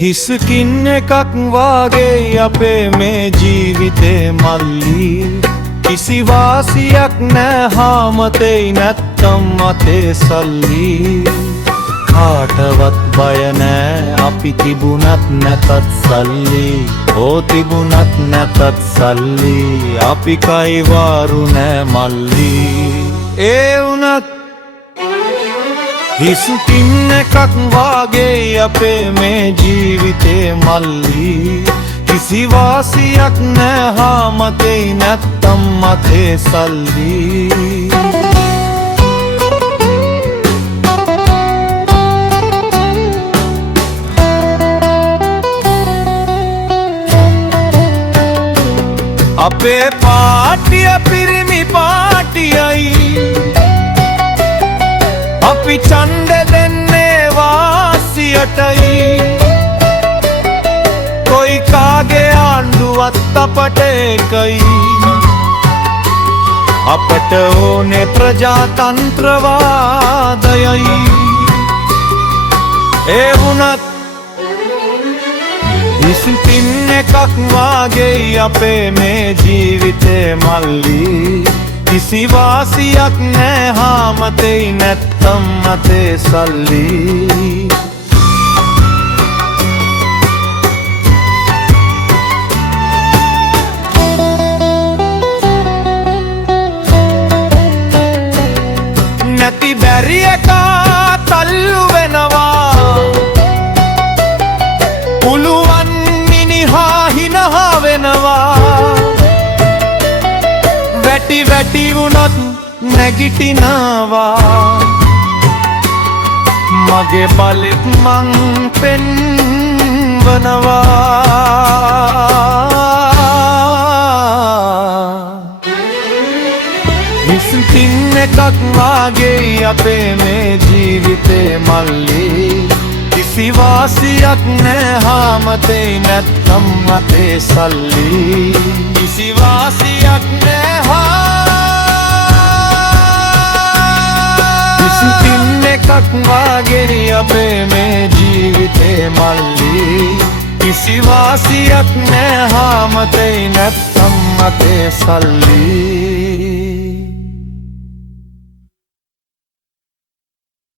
හිසකින් එකක් වාගේ අපේ මේ ජීවිතේ මල්ලි කිසි වාසියක් නෑ හාමතේ නැත්තම් අතේ සල්ලි කාටවත් බය නෑ අපි තිබුණත් නැතත් සල්ලි ඕ තිබුණත් නැතත් සල්ලි අපි කයිවාරු නෑ මල්ලි ඒ වුණත් හිසකින් එකක් වාගේ අපේ මේ ජීවිතේ මල්ලි කිසි වාසියක් නෑ හාමතේ නැත්තම් අතේ සල්ලි අපේ පාටිය පිරිමි පාටියයි අපි ඡන්ද දෙන්නේ වාසියටයි කොයි කාගේ ආණ්ඩුවත් අපට එකයි අපට ඕනේ ප්‍රජාතන්ත්‍රවාදයයි ඒ වුණත් හිසකින් එකක් වාගේ අපේ මේ ජීවිතේ මල්ලි කිසි වාසියක් නෑ හාමතේ නැත්තම් අතේ සල්ලි නැති බැරි එකා තල්ලු වෙනවා පුළුවන් මිනිහා හිනහා වෙනවා වැටි වැටි වුණත් නැගිටිනවා මගේ බලෙත් මං පෙන්වනවා හිසකින් එකක් වාගේ අපේ මේ ජීවිතේ මල්ලි කිසි වාසියක් නෑ හාමතේ නැත්තම් අතේ සල්ලි කිසි වාසියක් නෑ හිසකින් එකක් වාගේ අපේ මේ ජීවිතේ මල්ලි කිසි වාසියක් නෑ හාමතේ නැත්තම් අතේ සල්ලි